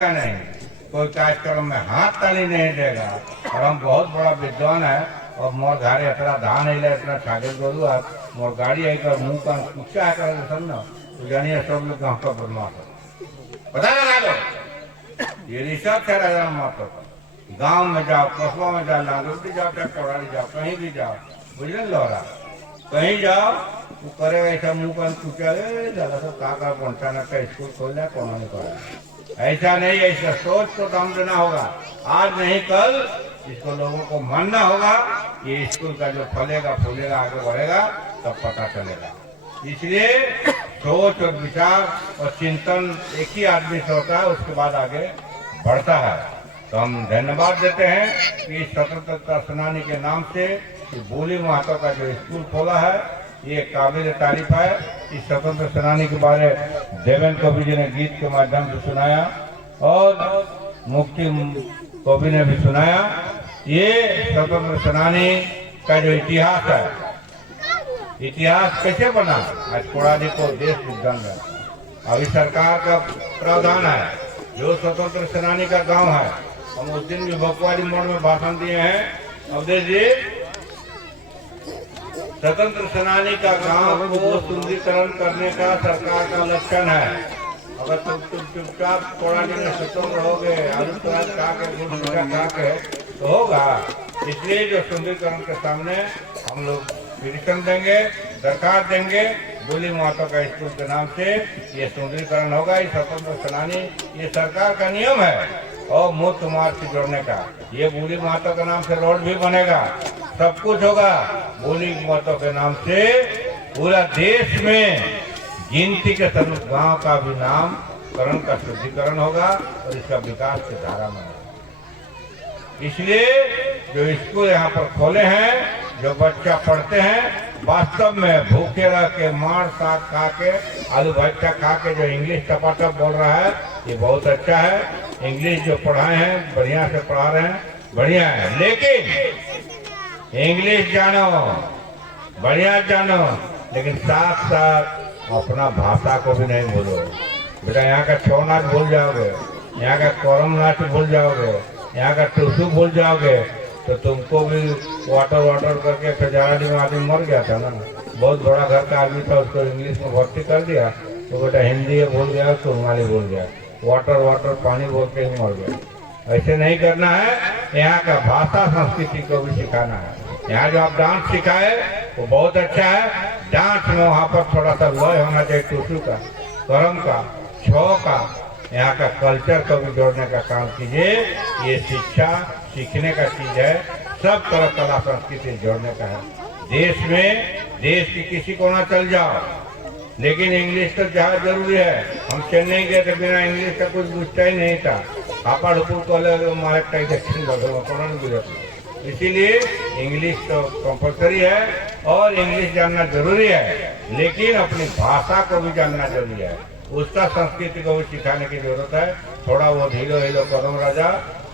नहीं, कोई कार्यक्रम में हाथ ताली नहीं देगा। और हम बहुत बड़ा विद्वान है और मोर घरे इतना धान है इतना छागल गोलू आप मोर गाड़ी आई कर मुंह का ऊंचा है कर सब ना तो जानिए सब लोग गाँव का बदमाश है। पता लगा लो ये रिसर्च है राजा माता का। गांव में जाओ, कस्बा में जाओ, लालूटी जाओ, चाहे कौराली जाओ, कहीं भी जाओ, बुझल लोरा कहीं जाओ वो करेगा ऐसा मुंह का ऊंचा ज्यादा सब का पहुंचाना का स्कूल खोल जाए कौन नहीं करेगा। ऐसा नहीं, ऐसा सोच को दम देना होगा। आज नहीं कल इसको लोगों को मानना होगा कि स्कूल का जो फलेगा फूलेगा आगे बढ़ेगा तब पता चलेगा। इसलिए सोच और विचार और चिंतन एक ही आदमी से होता है, उसके बाद आगे बढ़ता है। तो हम धन्यवाद देते हैं कि स्वतंत्रता सेनानी के नाम से बोली महतो का जो स्कूल खोला है ये काबिल तारीफ है। इस स्वतंत्र सेनानी के बारे देवेंद्र कवि जी ने गीत के माध्यम से सुनाया और मुफ्ती कवि ने भी सुनाया। ये स्वतंत्र सेनानी का जो इतिहास है, इतिहास कैसे बना, आज कोड़ाली को देश उद्यान है। अभी सरकार का प्रावधान है जो स्वतंत्र सेनानी का गांव है। हम उस दिन भी भोकवाली मोड़ में भाषण दिए हैं। अवधेश जी, स्वतंत्र सेनानी का गांव को सुंदरीकरण करने का सरकार का लक्षण है। अगर तुम चुपचाप कोड़ाली में स्वतंत्र हो गए, आलू प्याज खा के गुड़ खा के तो होगा। इसलिए जो सुंदरीकरण के सामने हम लोग पिटीशन देंगे, दरखास्त देंगे बोली महतो का स्कूल के नाम से ये सुंदरीकरण होगा। ये स्वतंत्र सेनानी ये सरकार का नियम है और मुफ्त मार्ग से जोड़ने का। ये बोली महतो के नाम से रोड भी बनेगा, सब कुछ होगा। बोली महतो के नाम से पूरा देश में गिनती के स्वरूप गांव का भी नामकरण का शुद्धिकरण होगा और इसका विकास की धारा में होगा। इसलिए जो स्कूल यहाँ पर खोले हैं, जो बच्चा पढ़ते हैं, वास्तव में भूखे रह के मार साग खा के आलू भट्टा खा के जो इंग्लिश टपाटप बोल रहा है ये बहुत अच्छा है। इंग्लिश जो पढ़ाए हैं बढ़िया से पढ़ा रहे हैं, बढ़िया है। लेकिन इंग्लिश जानो, बढ़िया जानो, लेकिन साथ साथ अपना भाषा को भी नहीं भूलो। बेटा यहाँ का छौ नाच भूल जाओगे, यहाँ का करम नाच भूल जाओगे, यहाँ का टूसू भूल जाओगे तो तुमको भी वाटर करके खजाना में आदमी मर गया था ना। बहुत बड़ा घर का आदमी था, उसको इंग्लिश में भर्ती कर दिया तो बेटा हिंदी भूल गया, तो रुमाली भूल गया, वाटर पानी बोल के ही मर गया। ऐसे नहीं करना है। यहाँ का भाषा संस्कृति को भी सिखाना है। यहाँ जो आप डांस सिखाए वो बहुत अच्छा है। डांस में वहाँ पर थोड़ा सा लय होना चाहिए, टूसू का, करम का, छौ का, यहाँ का कल्चर को भी जोड़ने का काम कीजिए। ये शिक्षा सीखने का चीज है, सब तरह कला संस्कृति जोड़ने का है। देश में देश की किसी को ना चल जाओ, लेकिन इंग्लिश तो जहाँ जरूरी है। हम चेन्नई गए तो बिना इंग्लिश का कुछ पूछता ही नहीं था। आपा ढुकुर कॉलेज मारे कहीं दक्षिण गुजरात, इसीलिए इंग्लिश तो कंपल्सरी है और इंग्लिश जानना जरूरी है, लेकिन अपनी भाषा को भी जानना जरूरी है। उसका संस्कृति को भी सिखाने की जरूरत है। थोड़ा वो ढीलो ढीलो कदम राजा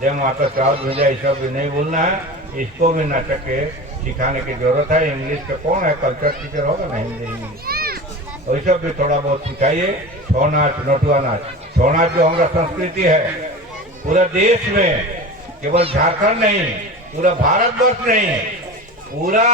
जय माता चावत भेजा ये सब भी नहीं भूलना है। इसको भी नाटक के सिखाने की जरूरत है। इंग्लिश का कौन है कल्चर टीचर होगा ना, हिंदी इंग्लिश और सब भी थोड़ा बहुत सिखाइए। छौ नाच, नटुआ नाच, छौ नाच जो हमारा संस्कृति है पूरा देश में, केवल झारखंड नहीं, पूरा भारतवर्ष नहीं, पूरा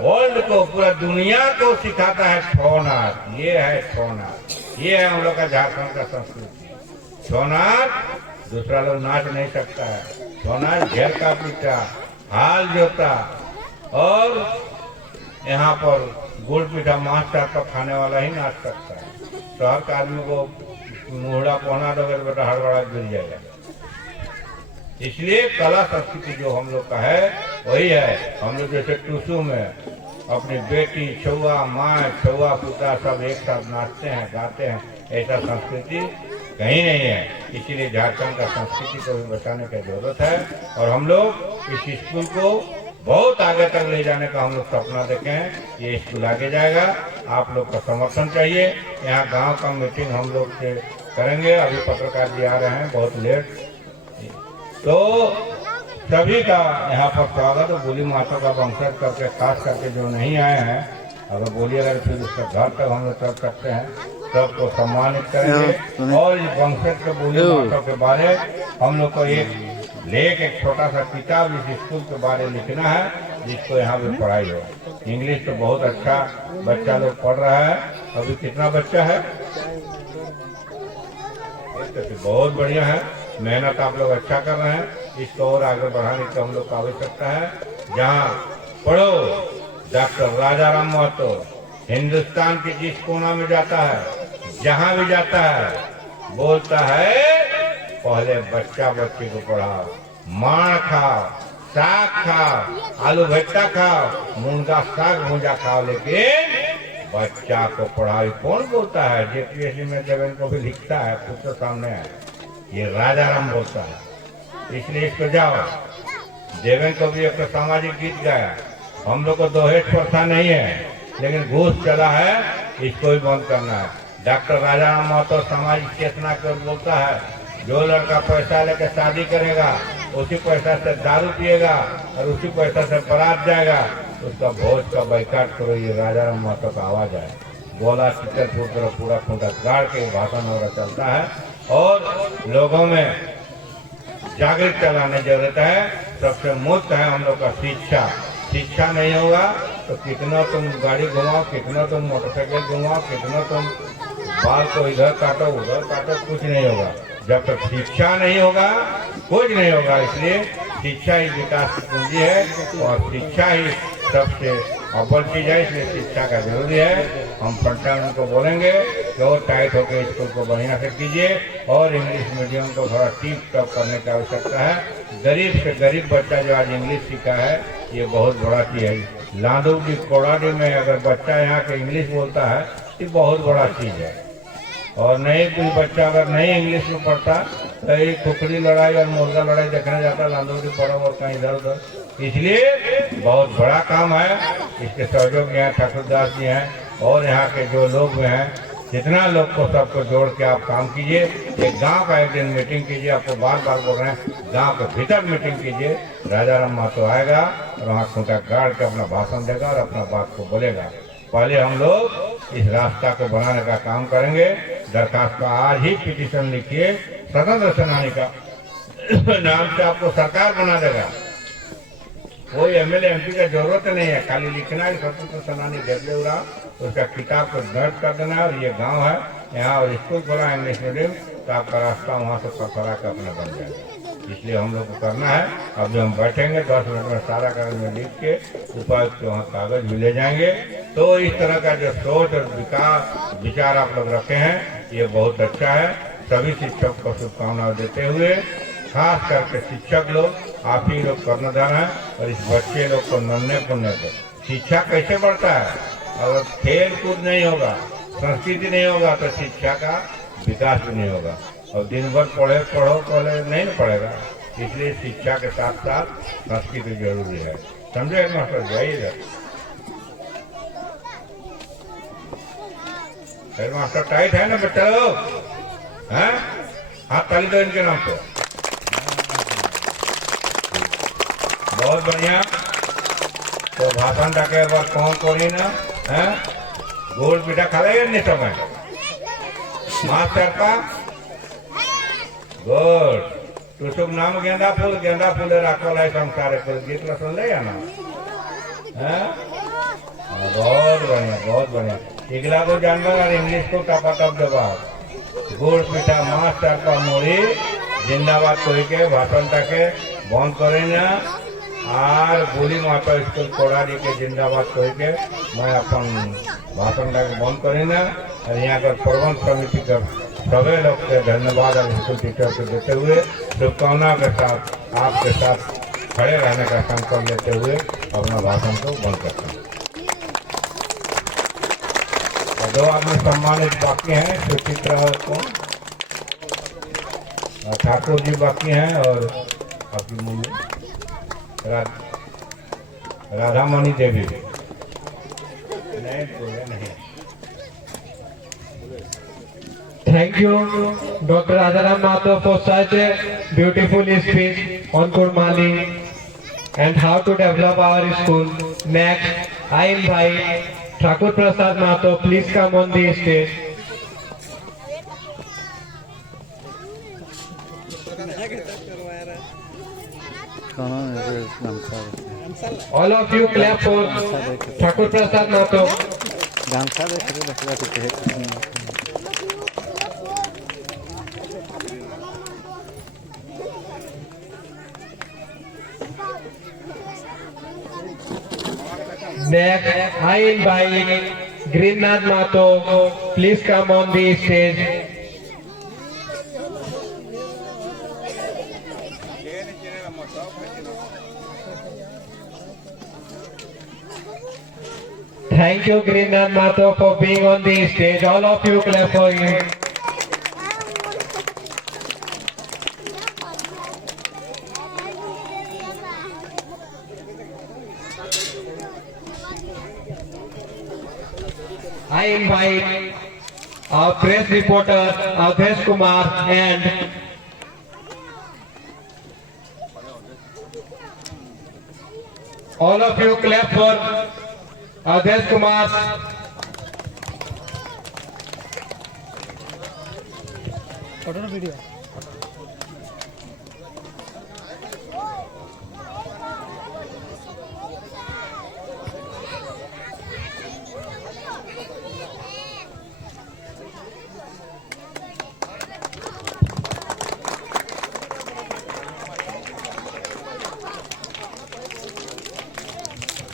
वर्ल्ड को, पूरा दुनिया को सिखाता है छौ नाच। ये है छौ नाच, ये है हम लोग का झारखंड का संस्कृति। छौ नाच दूसरा लोग नाच नहीं सकता है। छौ नाच घेर का पीटा, हाल जोता और यहाँ पर गुड़ पीठा मांस चाट का खाने वाला ही नाच सकता है। शहर का आदमी को मुहड़ा पहना दोगे तो बेटा हड़बड़ा गिर जाएगा। इसलिए कला संस्कृति जो हम लोग का है वही है। हम लोग जैसे टूसू में अपनी बेटी, छुआ माँ, छुआ पुता सब एक साथ नाचते हैं, गाते हैं, ऐसा संस्कृति कहीं नहीं है। इसीलिए झारखंड का संस्कृति को भी बचाने की जरूरत है और हम लोग इस स्कूल को बहुत आगे तक ले जाने का हम लोग सपना देखें। ये स्कूल आगे जाएगा, आप लोग का समर्थन चाहिए। यहाँ गांव का मीटिंग हम लोग से करेंगे। अभी पत्रकार जी आ रहे हैं बहुत लेट, तो सभी का यहाँ पर स्वागत है। बोली महतो का वंशज करके खास करके जो नहीं आए हैं, अगर बोलिएगा फिर उसका घर तक हम लोग चल सकते हैं। सबको सम्मानित करेंगे और इस वंशज के बूढ़े माताओं के बारे हम लोग को एक छोटा सा किताब इस स्कूल के बारे में लिखना है, जिसको यहाँ पे पढ़ाई हो। इंग्लिश तो बहुत अच्छा बच्चा लोग पढ़ रहा है। अभी कितना बच्चा है? तो बहुत बढ़िया है, मेहनत आप लोग अच्छा कर रहे हैं। इसको और आगे बढ़ाने की हम लोग को आवश्यकता है। जहाँ पढ़ो, डॉक्टर राजाराम महतो हिंदुस्तान के जिस कोना में जाता है, जहाँ भी जाता है, बोलता है पहले बच्चा बच्चे को पढ़ाओ, मार खाओ, साग खाओ, आलू भट्टा खाओ, मुनगा साग भूजा खाओ, लेकिन बच्चा को पढ़ाई कौन बोलता है? जेपीएससी में जब इनको भी लिखता है खुद तो सामने है, ये राजाराम बोलता है। इसलिए इसको जाओ। देवेंद्र को भी एक सामाजिक गीत गाया। हम लोग को दहेज प्रथा नहीं है, लेकिन घूस चला है, इसको भी बंद करना है। डॉक्टर राजाराम महतो सामाजिक चेतना को बोलता है, जो लड़का पैसा लेकर शादी करेगा, उसी पैसा से दारू पिएगा और उसी पैसा से बारात जाएगा, उसका भोज का बाइकाट करो। ये राजाराम महतो का आवाज है। गोला चित्रकूट पूरा खूंटा गाड़ के भाषण हो चलता है और लोगों में जागृत लाने जरूरत है। सबसे मुख्य है हम लोग का शिक्षा। शिक्षा नहीं होगा तो कितना तुम गाड़ी घुमाओ, कितना तुम मोटरसाइकिल घुमाओ, कितना तुम बाल को इधर काटो उधर काटो, कुछ नहीं होगा। जब तक शिक्षा नहीं होगा कुछ नहीं होगा। इसलिए शिक्षा ही विकास की पूंजी है और शिक्षा ही सबसे अव्वल चीज है। इसलिए शिक्षा का जरूरी है। हम प्रशासन को बोलेंगे कि वो टाइट होकर स्कूल को बढ़िया से कीजिए और इंग्लिश मीडियम को थोड़ा टीप टॉप करने की आवश्यकता है। गरीब से गरीब बच्चा जो आज इंग्लिश सीखा है, ये बहुत बड़ा चीज है। लांडोडी कोड़ाडी में अगर बच्चा यहाँ के इंग्लिश बोलता है, ये बहुत बड़ा चीज है। और नहीं कोई बच्चा अगर नहीं इंग्लिश में पढ़ता तो ये खुखड़ी लड़ाई और मुर्गा लड़ाई देखने जाता लांडोडी पर्व और कहीं इधर उधर। इसलिए बहुत बड़ा काम है। इसके सहयोगी हैं ठाकुर दास जी हैं और यहाँ के जो लोग हैं, जितना लोग को सबको जोड़ के आप काम कीजिए। एक गांव का एक दिन मीटिंग कीजिए। आपको बार बार बोल रहे हैं, गांव के भीतर मीटिंग कीजिए। राजाराम महतो आएगा और वहाँ खूंटा गाड़ के अपना भाषण देगा और अपना बात को बोलेगा। पहले हम लोग इस रास्ता को बनाने का काम करेंगे। दरखास्त का आज ही पिटीशन लिखिए, स्वतंत्र सेनानी का नाम से आपको सरकार बना देगा। कोई एमएलए एमपी का जरूरत नहीं है, खाली लिखना है स्वतंत्र सेनानी गजलेउरा, उसका किताब को दर्ज कर देना है। और ये गांव है यहाँ और स्कूल खोला है इंग्लिश मीडियम, तो आपका रास्ता वहाँ से पकड़ा कर अपना बन जाएगा। इसलिए हम लोग को करना है। अब जो हम बैठेंगे 10 मिनट में सारा कागज में लिख के उपायुक्त के वहाँ कागज भी ले जाएंगे। तो इस तरह का जो सोच और विचार आप लोग रखे हैं, ये बहुत अच्छा है। सभी शिक्षक को शुभकामनाएं देते हुए, खास करके शिक्षक लोग, आप ही लोग कर्णधार हैं और इस बच्चे लोग को नन्हे पुण्य को शिक्षा कैसे बढ़ता है? अगर खेल कूद नहीं होगा, संस्कृति नहीं होगा, तो शिक्षा का विकास भी नहीं होगा। और दिन भर पढ़ो कॉलेज नहीं पढ़ेगा। इसलिए शिक्षा के साथ साथ संस्कृति जरूरी है। समझे मास्टर? जाइएगा मास्टर टाइट है ना बच्चा लोग? हैं? हाथ ताली दो इनके नाम पे। बहुत बढ़िया। तो भाषण टाके बार कौन कोनी ना है गोल पीठा खा लेगा नहीं समय मास्टर का गुड। तो शुभ नाम गेंदा फूल राखल है संसार फूल। गीत ला सुन ले या ना? बहुत बढ़िया बहुत बढ़िया। इगला को जानबा और इंग्लिश को टपा टप दबा। गुड़ पीठा मास्टर का मोड़ी जिंदाबाद कोई के भाषण टाके बंद करे ना। और बोली माता स्कूल कोड़ारी के जिंदाबाद कोई के मैं अपन भाषण टाके बंद करे ना। और यहाँ का प्रबंध समिति का सभी लोग के धन्यवाद और स्कूल टीचर को देते हुए शुभकामनाओं के साथ आपके साथ खड़े रहने का संकल्प लेते हुए अपना भाषण को बंद करते हैं। दो आदमी सम्मानित बाकी हैं, सुचित्रा को ठाकुर जी बाकी हैं और आपकी मम्मी राधामणि देवी नहीं। Thank you, Dr. Rajaram Mahto, for such a beautiful speech on Kurmali and how to develop our school. Next, I invite Thakur Prasad Mahto. Please come on the stage. All of you clap for Thakur Prasad Mato. गामछा देख रहे देखला तो है Next, I invite Greennath Mato. Please come on the stage. Thank you, Greennath Mato, for being on the stage. All of you clap for him. I invite our press reporter Avdesh Kumar and all of you clap for Avdesh Kumar. Video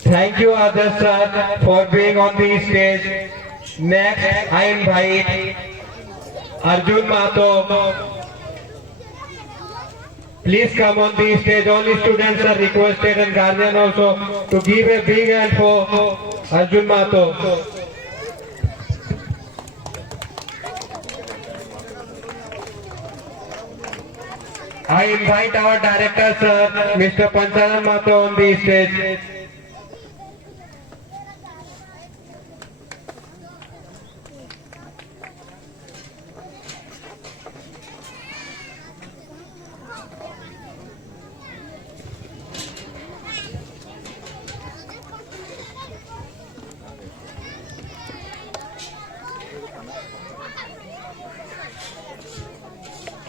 Thank you, Adarsh sir, for being on the stage. Next, I invite Arjun Mato. Please come on the stage. Only students are requested and guardian also to give a big hand for Arjun Mato. I invite our director sir, Mr. Panchanan Mato on the stage.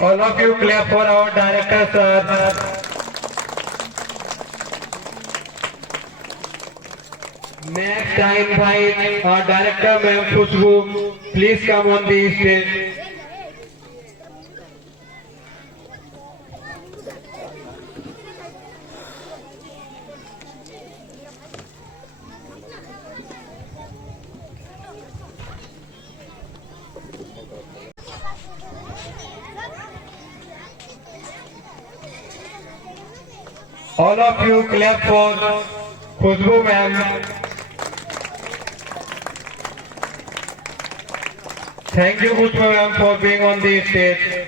All of you clap for our director sir. Next I invite our director ma'am Khushbu. Please come on the stage. All of you clap for Khushbu ma'am. Thank you Khushbu ma'am for being on the stage.